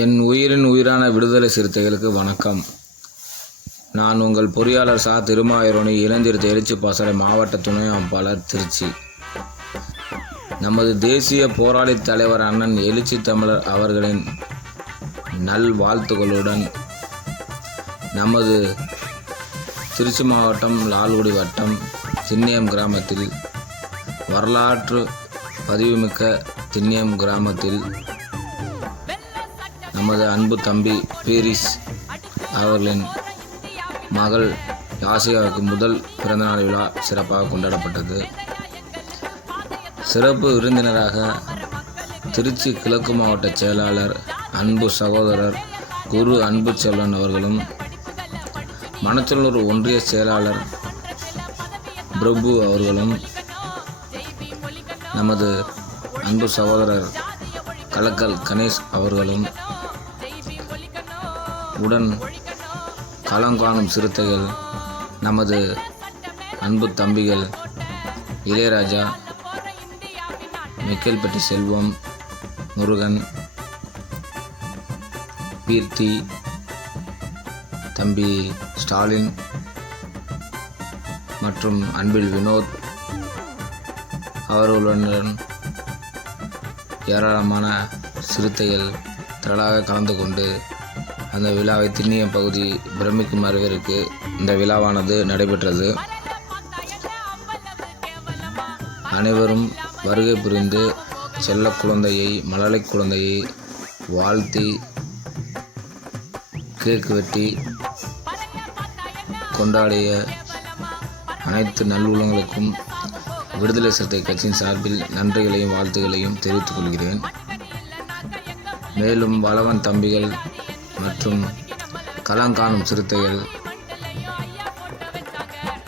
என் உயிரின் உயிரான விடுதலை சிறுத்தைகளுக்கு வணக்கம். நான் உங்கள் பொறியாளர் சா. திருமாயிரோனி இளஞ்சிறுத்தை எழுச்சி பாசறை மாவட்ட துணை அமைப்பாளர் திருச்சி. நமது தேசிய போராளி தலைவர் அண்ணன் எழுச்சி தமிழர் அவர்களின் நல் வாழ்த்துக்களுடன் நமது திருச்சி மாவட்டம் லால்குடி வட்டம் திண்ணியம் கிராமத்தில் வரலாற்று பதிவுமிக்க திண்ணியம் கிராமத்தில் நமது அன்பு தம்பி பீரிஸ் அவர்களின் மகள் ஆசியாவுக்கு முதல் பிறந்தநாள் விழா சிறப்பாக கொண்டாடப்பட்டது. சிறப்பு விருந்தினராக திருச்சி கிழக்கு மாவட்ட செயலாளர் அன்பு சகோதரர் குரு அன்பு செல்வன் அவர்களும் மணச்சலூர் ஒன்றிய செயலாளர் பிரபு அவர்களும் நமது அன்பு சகோதரர் கலக்கல் கணேஷ் அவர்களும் உடன் களங்காணும் சிறுத்தைகள் நமது அன்பு தம்பிகள் இளையராஜா மெக்கேல்பட்டி செல்வம் முருகன் கீர்த்தி தம்பி ஸ்டாலின் மற்றும் அன்பில் வினோத் அவர்களுடன் ஏராளமான சிறுத்தைகள் திரளாக கலந்து கொண்டு அந்த விழாவை திண்ணிய பகுதி பிரமிக்கும் வரவேற்கு இந்த விழாவானது நடைபெற்றது. அனைவரும் வருகை புரிந்து செல்ல குழந்தையை மலலை குழந்தையை வாழ்த்தி கேக் வெட்டி கொண்டாடிய அனைத்து நல்லுள்ளங்களுக்கும் விடுதலை சிறுத்தை கட்சியின் சார்பில் நன்றிகளையும் வாழ்த்துகளையும் தெரிவித்துக் கொள்கிறேன். மேலும் வளவன் தம்பிகள் மற்றும் களங்காணும் சிறுத்தைகள்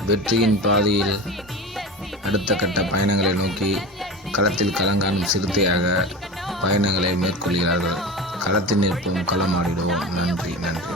வெற்றியின் பாதையில் அடுத்த கட்ட பயணங்களை நோக்கி களத்தில் களங்காணும் சிறுத்தையாக பயணங்களை மேற்கொள்கிறார்கள். களத்தில் நிற்போம் களமாடிடுவோம் நன்றி நன்றி.